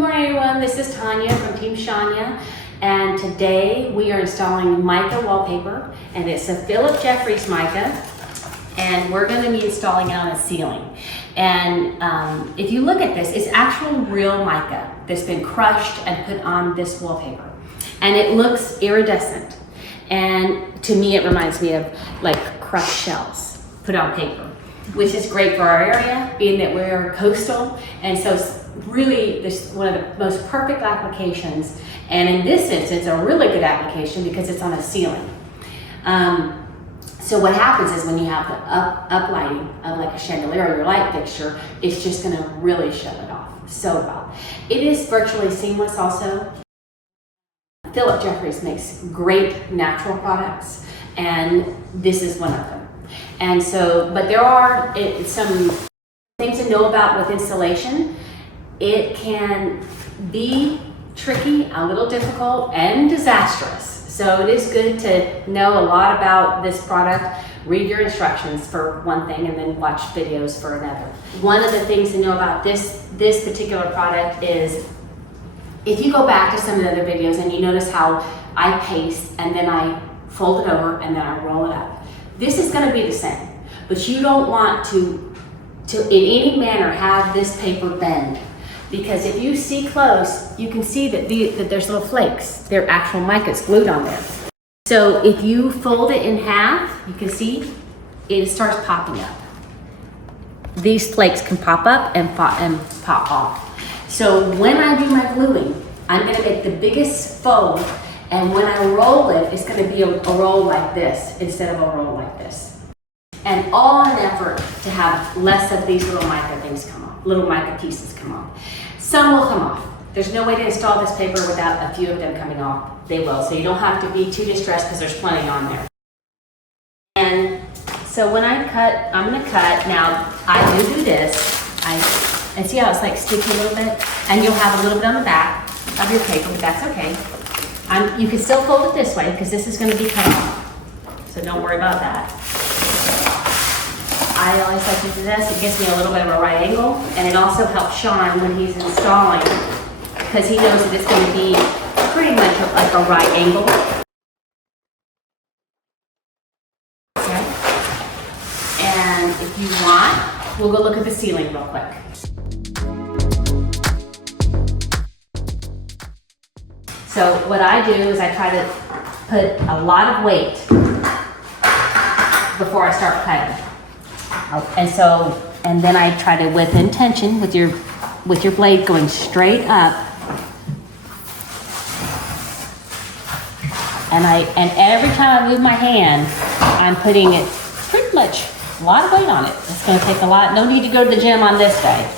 morning everyone, this is Tanya from Team Shania, and today we are installing Mica Wallpaper, and it's a Philip Jeffries mica, and we're going to be installing it on a ceiling. And if you look at this, it's actual real mica that's been crushed and put on this wallpaper, and it looks iridescent, and to me it reminds me of like crushed shells put on paper, which is great for our area, being that we're coastal. And so it's really this one of the most perfect applications. And in this instance, a really good application because it's on a ceiling. So what happens is when you have the uplighting of like a chandelier or your light fixture, it's just gonna really show it off so well. It is virtually seamless also. Philip Jeffries makes great natural products, and this is one of them. And so, but there are some things to know about with installation. It can be tricky, a little difficult, and disastrous. So it is good to know a lot about this product, read your instructions for one thing, and then watch videos for another. One of the things to know about this particular product is, if you go back to some of the other videos and you notice how I paste and then I fold it over and then I roll it up. This is going to be the same, but you don't want to in any manner have this paper bend, because if you see close, you can see that there's little flakes. They're actual mica glued on there. So if you fold it in half, you can see it starts popping up. These flakes can pop up and pop off. So when I do my gluing, I'm going to make the biggest fold, and when I roll it, it's going to be a roll like this instead of a roll like this. And all in an effort to have less of these little mica things come off, little mica pieces come off. Some will come off. There's no way to install this paper without a few of them coming off. They will, so you don't have to be too distressed because there's plenty on there. And so when I cut, I'm going to cut. Now, I do this. And see how it's like sticky a little bit? And you'll have a little bit on the back of your paper, but that's okay. You can still fold it this way because this is going to be cut off. So don't worry about that. I always like to do this. It gives me a little bit of a right angle, and it also helps Sean when he's installing, because he knows that it's going to be pretty much like a right angle. Okay. And if you want, we'll go look at the ceiling real quick. So what I do is I try to put a lot of weight before I start cutting. And then I try to, with intention, with your blade going straight up, and every time I move my hand, I'm putting it pretty much a lot of weight on it. It's going to take a lot. No need to go to the gym on this day.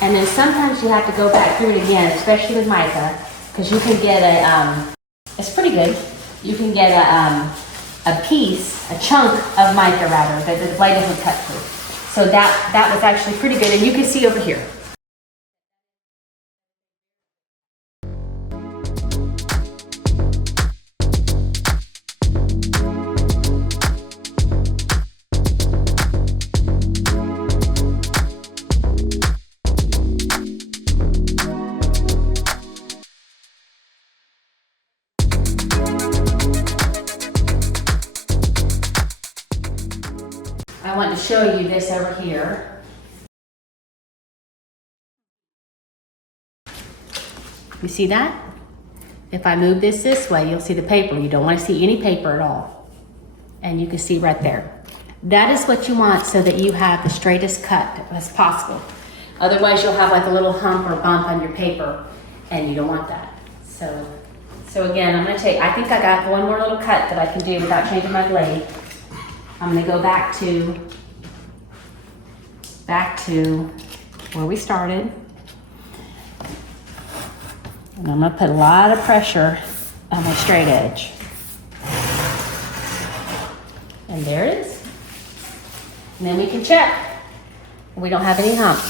And then sometimes you have to go back through it again, especially with mica, because you can get it's pretty good. You can get a chunk of mica rather, that the blade doesn't cut through. So that was actually pretty good, and you can see over here. I want to show you this over here. You see that? If I move this way, you'll see the paper. You don't want to see any paper at all. And you can see right there. That is what you want, so that you have the straightest cut as possible. Otherwise, you'll have like a little hump or bump on your paper, and you don't want that. So again, I think I got one more little cut that I can do without changing my blade. I'm going to go back to where we started. And I'm going to put a lot of pressure on my straight edge. And there it is. And then we can check. We don't have any hump.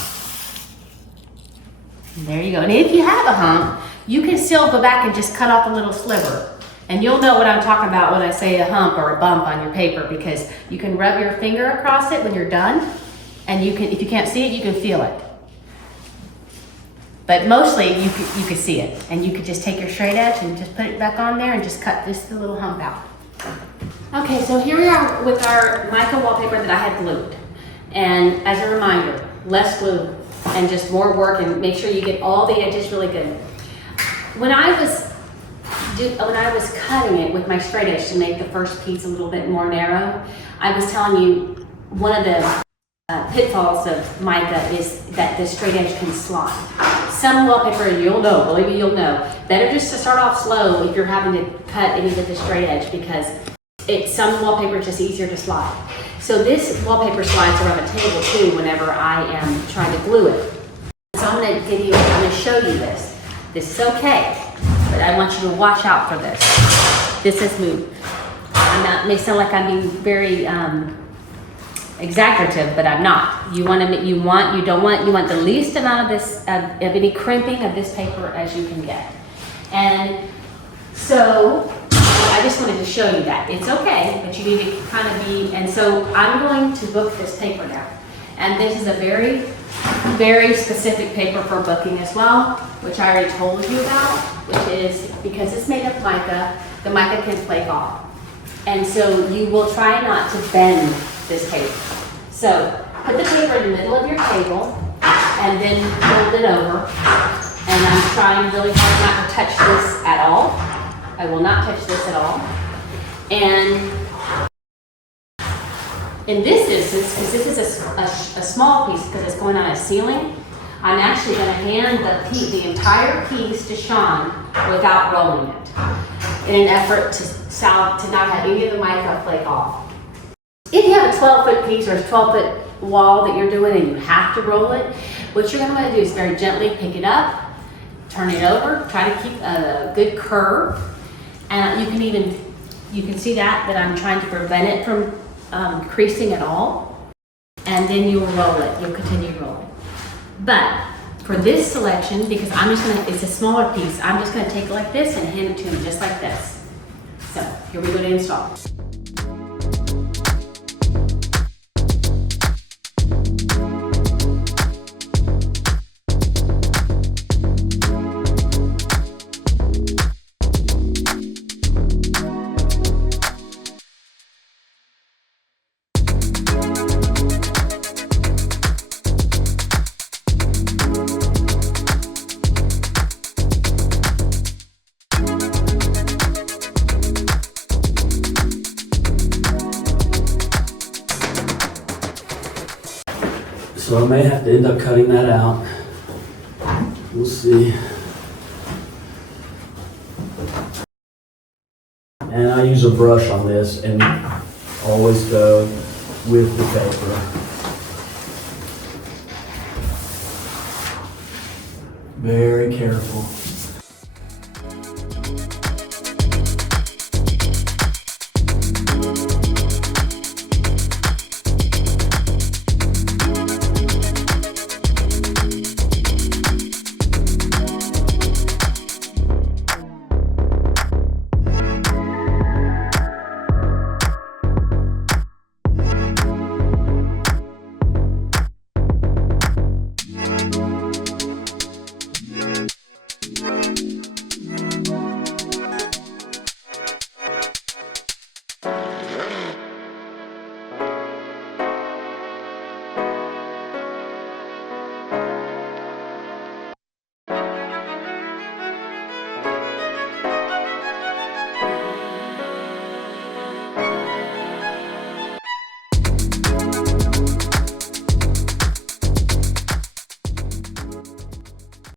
And there you go. And if you have a hump, you can still go back and just cut off a little sliver. And you'll know what I'm talking about when I say a hump or a bump on your paper, because you can rub your finger across it when you're done, and you can, if you can't see it, you can feel it. But mostly you could see it, and you could just take your straight edge and just put it back on there and just cut just the little hump out. Okay, so here we are with our mica wallpaper that I had glued. And as a reminder, less glue and just more work, and make sure you get all the edges really good. When I was cutting it with my straight edge to make the first piece a little bit more narrow, I was telling you one of the pitfalls of mica is that the straight edge can slide. Some wallpaper, you'll know, believe me, you'll know, better just to start off slow if you're having to cut any with the straight edge, because some wallpaper is just easier to slide. So this wallpaper slides around a table too whenever I am trying to glue it. So I'm going to show you this. This is okay, but I want you to watch out for this. This is moved. It may sound like I'm being very exaggerative, but I'm not. You want the least amount of this, of any crimping of this paper as you can get. And so I just wanted to show you that. It's okay, but you need to kind of be, and so I'm going to book this paper now. And this is a very, very specific paper for booking as well, which I already told you about, which is because it's made of mica, the mica can flake off. And so you will try not to bend this paper. So put the paper in the middle of your table and then fold it over. And I'm trying really hard not to touch this at all. I will not touch this at all. And in this instance, because this is a small piece because it's going on a ceiling, I'm actually going to hand the entire piece to Sean without rolling it, in an effort to not have any of the mica flake off. If you have a 12-foot piece or a 12-foot wall that you're doing and you have to roll it, what you're going to want to do is very gently pick it up, turn it over, try to keep a good curve, and you can see that I'm trying to prevent it from creasing at all, and then you'll roll it. You'll continue rolling. But for this selection, because it's a smaller piece, I'm just going to take it like this and hand it to him just like this. So here we go to install. So I may have to end up cutting that out. We'll see. And I use a brush on this and always go with the paper. Very careful.